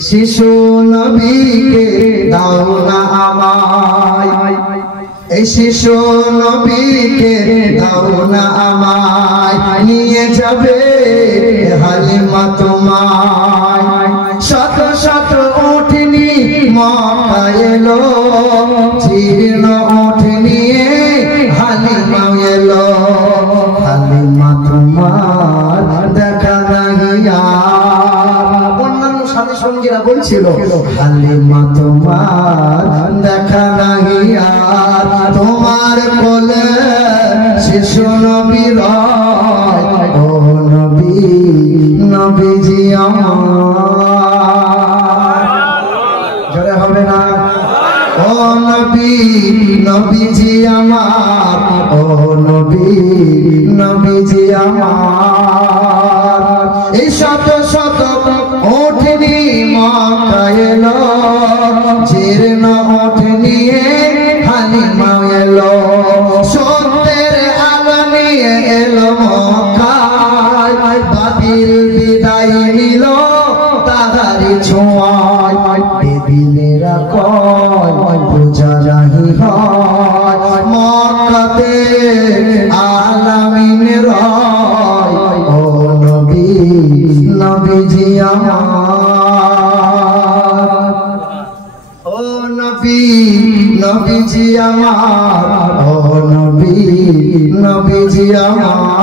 শিশু নবীকে দাও না আমায়, এই শিশু নবীকে দাও না আমায়, নিয়ে যাবে হালিমা তোমায়। শত শত উঠনি মক্কা এলো, জীর্ণ উঠ নিয়ে হালিমা এলো। হালিমা তোমার দেখা নাই আর। অন্যান্য সাথী সঙ্গীরা বলছিল হালিমা তোমার দেখা নাই আর। তোমার কোলে শিশু নবী রয়, ও নবী নবীজি আমার। জোরে হবে না? ও নবী নবীজি আমার, ও নবী নবীজি আমার। এই শত শত ওঠনি মক্কা এলো, জীর্ণ ওঠ নিয়ে হালিমা এলো। সত্যের আলো নিয়ে এলো মক্কায়, বাতিল বিদায় নিল তাহারি ছোঁয়ায়। বেদিনেরা কয় পূজা নাহি হয়, মক্কাতে আলামিন রয়, ও নবী নবীজি আমার। ও নবী নবীজি আমার, ও নবী নবীজি আমার।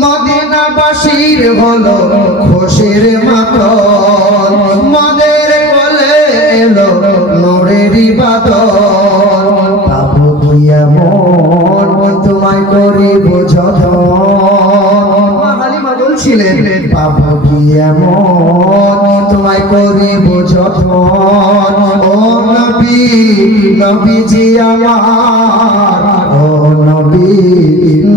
মদিনাবাসীর হলো খুশির মাতল, মদের কোলে এলো নূরের বাদল। পাবো কি এমন তোমায় করিব যতন। হালিমা বলছিলেন পাবো কি এমন তোমায় করিব যতন। ও নবী নবীজি আমার, ও নবী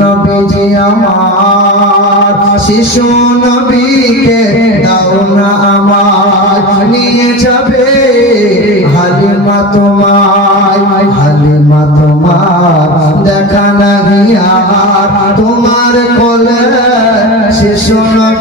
নবীজি আমার। শিশু নবীকে দাও না আমায়, নিয়ে যাবে হালিমা তোমায়। হালিমা তোমার দেখা নাই আর। তোমার কোলে শিশু নবী